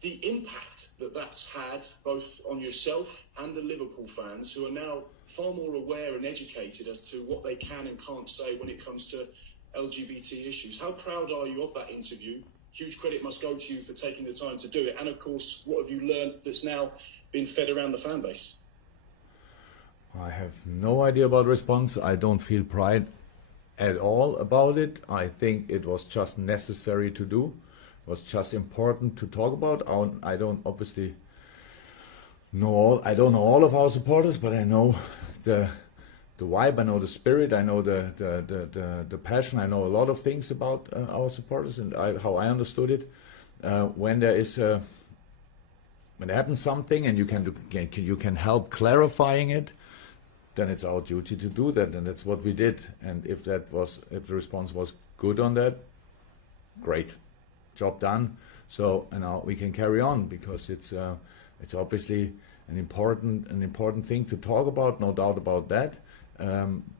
the impact that that's had both on yourself and the Liverpool fans, who are now far more aware and educated as to what they can and can't say when it comes to LGBT issues. How proud are you of that interview? Huge credit must go to you for taking the time to do it. And of course, what have you learned that's now been fed around the fan base? I have no idea about response. I don't feel pride at all about it. I think it was just necessary to do. It was just important to talk about. I don't obviously know all. I don't know all of our supporters, but I know the vibe. I know the spirit. I know the passion. I know a lot of things about our supporters and how I understood it. When there happens something and you can help clarifying it, then it's our duty to do that, and that's what we did. And if the response was good on that, great, job done. So now we can carry on, because it's obviously an important thing to talk about, no doubt about that,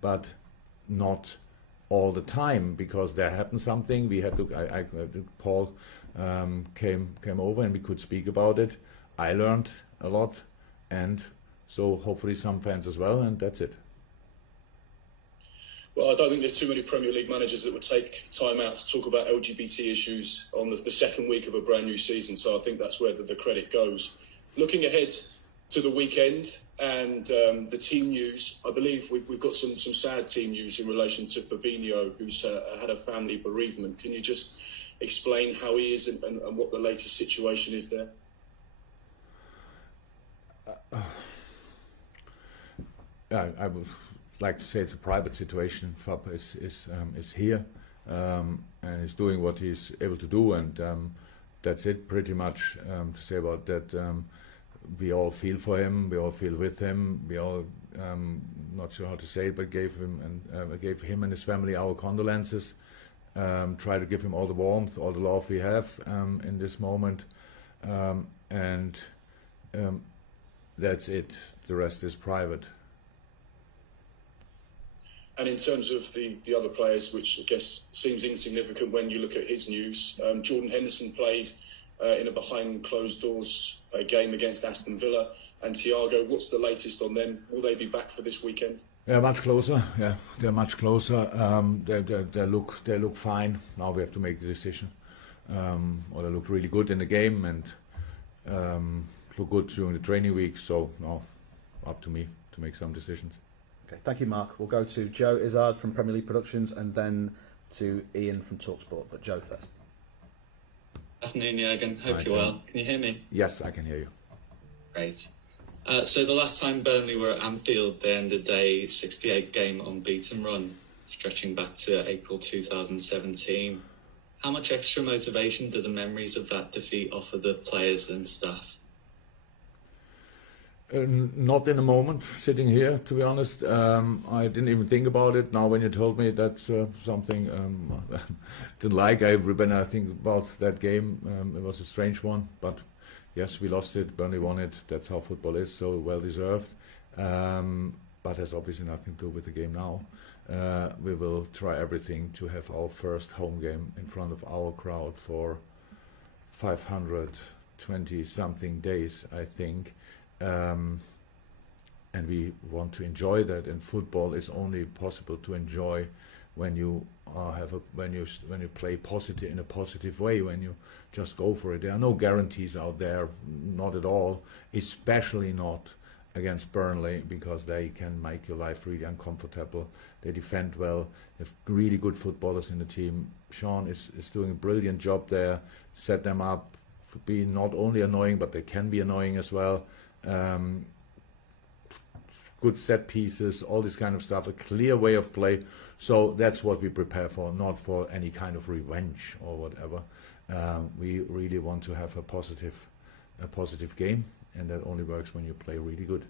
but not all the time, because there happened something. We had to. Paul came over and we could speak about it. I learned a lot, and so hopefully some fans as well, and that's it. Well, I don't think there's too many Premier League managers that would take time out to talk about LGBT issues on the second week of a brand new season, so I think that's where the credit goes. Looking ahead to the weekend and the team news, I believe we've got some sad team news in relation to Fabinho, who's had a family bereavement. Can you just explain how he is and what the latest situation is there? I would like to say it's a private situation. Fab is here and is doing what he's able to do, and that's it pretty much to say about that. We all feel for him, we all feel with him, we all, not sure how to say it, but gave him and his family our condolences, try to give him all the warmth, all the love we have in this moment, and that's it. The rest is private. And in terms of the other players, which I guess seems insignificant when you look at his news, Jordan Henderson played in a behind closed doors game against Aston Villa, and Thiago, what's the latest on them? Will they be back for this weekend? They're much closer. Yeah, they're much closer. They look fine. Now we have to make the decision. Or they look really good in the game and look good during the training week. So now, up to me to make some decisions. Okay, thank you, Mark. We'll go to Joe Izzard from Premier League Productions and then to Ian from TalkSport. But Joe first. Afternoon, Jurgen. Hope you're well. Can you hear me? Yes, I can hear you. Great. So the last time Burnley were at Anfield, they ended a 68-game unbeaten run, stretching back to April 2017. How much extra motivation do the memories of that defeat offer the players and staff? Not in a moment, sitting here, to be honest. I didn't even think about it. Now when you told me that's something I didn't like. When I think about that game, it was a strange one. But yes, we lost it, Burnley won it. That's how football is, so well deserved. But has obviously nothing to do with the game now. We will try everything to have our first home game in front of our crowd for 520-something days, I think. And we want to enjoy that, and football is only possible to enjoy when you when you play positive in a positive way, when you just go for it. There are no guarantees out there, not at all, especially not against Burnley, because they can make your life really uncomfortable. They defend well, they have really good footballers in the team. Sean is doing a brilliant job there, set them up to be not only annoying, but they can be annoying as well. Good set pieces, all this kind of stuff, a clear way of play. So that's what we prepare for, not for any kind of revenge or whatever. We really want to have a positive game, and that only works when you play really good.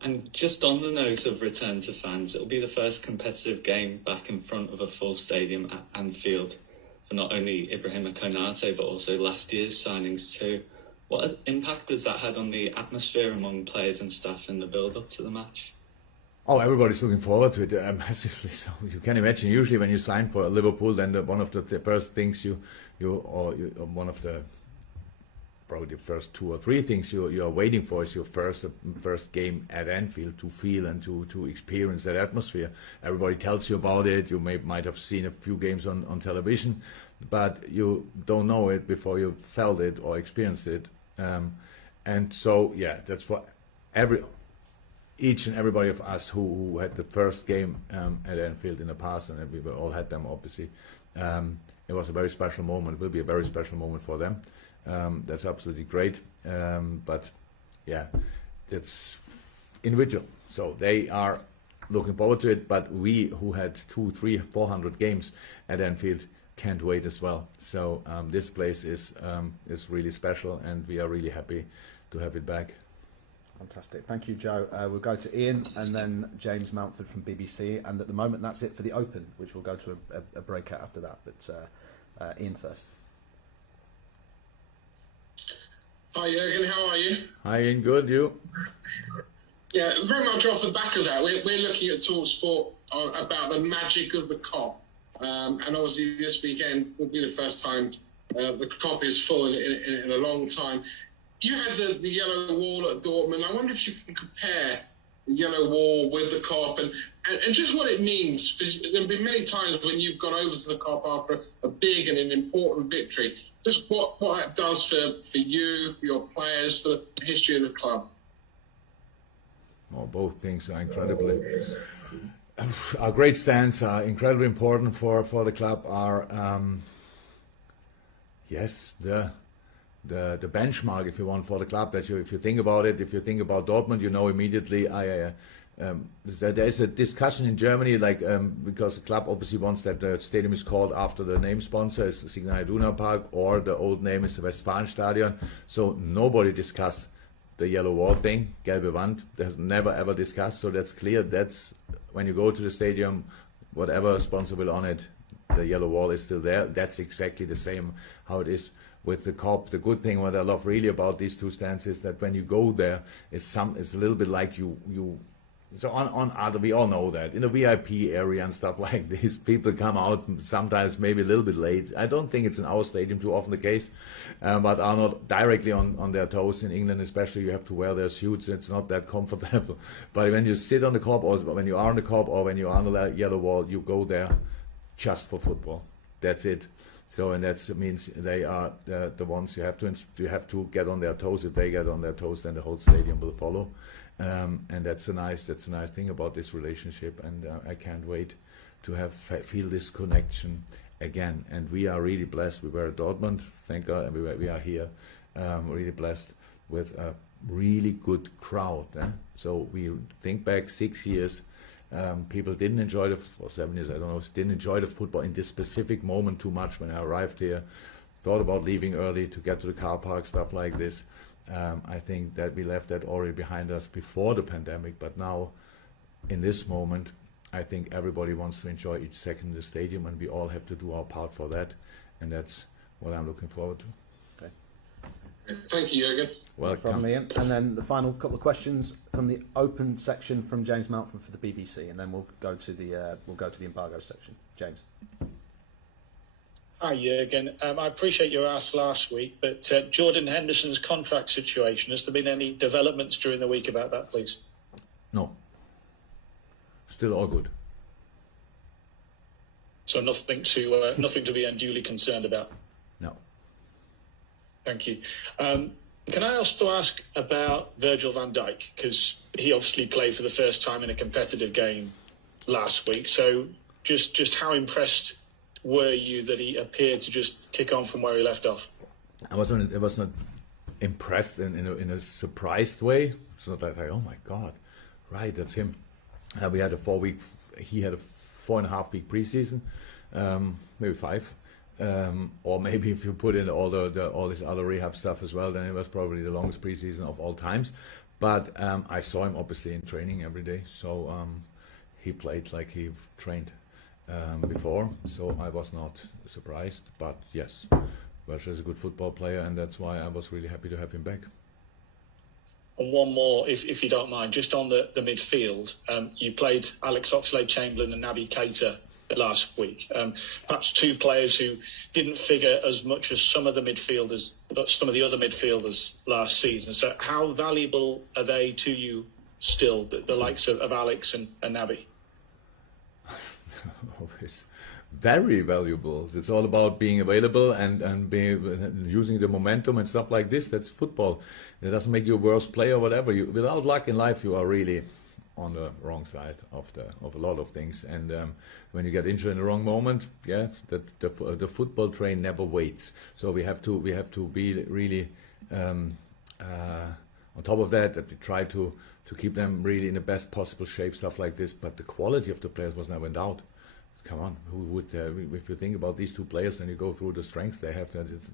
And just on the note of return to fans, it'll be the first competitive game back in front of a full stadium at Anfield for not only Ibrahima Konate, but also last year's signings too. What impact has that had on the atmosphere among players and staff in the build-up to the match? Oh, everybody's looking forward to it massively. So you can imagine. Usually, when you sign for Liverpool, then one of the first things one of the probably the first 2 or 3 things you are waiting for is your first game at Anfield, to feel and to experience that atmosphere. Everybody tells you about it. You might have seen a few games on television, but you don't know it before you felt it or experienced it. And so, yeah, that's for each and everybody of us who had the first game at Anfield in the past, and we all had them, obviously. It was a very special moment. It will be a very special moment for them. That's absolutely great. But yeah, it's individual. So they are looking forward to it. But we, who had 200, 300, 400 games at Anfield, can't wait as well. So this place is really special, and we are really happy to have it back. Fantastic. Thank you, Joe. We'll go to Ian and then James Mountford from BBC. And at the moment, that's it for the Open, which we'll go to a breakout after that. But Ian first. Hi Jurgen, how are you? Hi Ian, good, you? Yeah, very much off the back of that, we're looking at TalkSport about the magic of the COP. And obviously this weekend will be the first time the COP is full in a long time. You had the yellow wall at Dortmund. I wonder if you can compare the yellow wall with the COP and just what it means. Because there have been many times when you've gone over to the COP after a big and an important victory. Just what that does for you, for your players, for the history of the club. Well, both things are incredibly. Our great stands are incredibly important for the club. Yes, the benchmark, if you want, for the club. That if you think about it, if you think about Dortmund, you know immediately. There is a discussion in Germany, because the club obviously wants that the stadium is called after the name sponsor, is Signal Iduna Park, or the old name is the Westfalenstadion. So nobody discussed the yellow wall thing, gelbe Wand. There's never ever discussed. So that's clear. That's when you go to the stadium, whatever sponsor will on it, the yellow wall is still there. That's exactly the same how it is with the COP. The good thing, what I love really about these two stands, is that when you go there, it's a little bit like you. So on other, we all know that in the VIP area and stuff like this, people come out sometimes maybe a little bit late. I don't think it's in our stadium too often the case, but are not directly on their toes. In England especially, you have to wear their suits. It's not that comfortable. But when you sit on the COP, or when you are on the COP, or when you are on the yellow wall, you go there just for football. That's it. So, and that means they are the ones you have to get on their toes. If they get on their toes, then the whole stadium will follow. And that's a nice thing about this relationship. And I can't wait to feel this connection again. And we are really blessed. We were at Dortmund, thank God, and we are here, really blessed with a really good crowd. So we think back 6 years. People didn't enjoy or 7 years, I don't know, didn't enjoy the football in this specific moment too much when I arrived here. Thought about leaving early to get to the car park, stuff like this. I think that we left that already behind us before the pandemic, but now, in this moment, I think everybody wants to enjoy each second in the stadium, and we all have to do our part for that, and that's what I'm looking forward to. Thank you, Jurgen. Welcome. Ian. And then the final couple of questions from the open section from James Mountford for the BBC, and then we'll go to the embargo section. James. Hi, Jurgen. I appreciate you asked last week, but Jordan Henderson's contract situation, has there been any developments during the week about that, please? No. Still all good. So nothing to be unduly concerned about? No. Thank you. Can I also ask about Virgil van Dijk? Because he obviously played for the first time in a competitive game last week. So just how impressed were you that he appeared to just kick on from where he left off? I was not impressed in a surprised way. It's not like, oh my God, right, that's him. We had he had a 4.5 week preseason, maybe 5. Or maybe if you put in all this other rehab stuff as well, then it was probably the longest preseason of all times. But I saw him obviously in training every day, so he played like he trained before, so I was not surprised. But yes, Virgil is a good football player, and that's why I was really happy to have him back. And one more, if you don't mind, just on the midfield. You played Alex Oxlade-Chamberlain and Naby Keita last week. Perhaps two players who didn't figure as much as some of the other midfielders last season. So how valuable are they to you still, the likes of Alex and Naby? Always very valuable. It's all about being available and being using the momentum and stuff like this. That's football. It doesn't make you a worse player or whatever. Without luck in life, you are really on the wrong side of a lot of things. And when you get injured in the wrong moment, yeah, the football train never waits. So we have to be really on top of that we try to keep them really in the best possible shape, stuff like this. But the quality of the players was never in doubt. Come on, who would? If you think about these two players and you go through the strengths they have,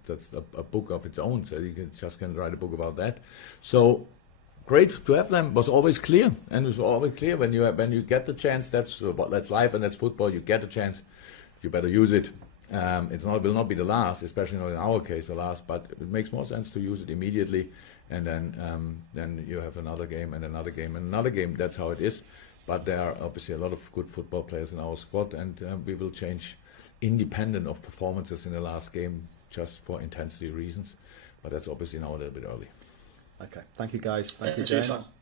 that's a book of its own. So you can write a book about that. So great to have them. Was always clear, and it was always clear when you get the chance. That's life and that's football. You get a chance, you better use it. Will not be the last, especially not in our case the last. But it makes more sense to use it immediately, and then you have another game and another game and another game. That's how it is. But there are obviously a lot of good football players in our squad, and we will change independent of performances in the last game just for intensity reasons. But that's obviously now a little bit early. Okay, thank you guys. Thank you, Thanks for your James. time.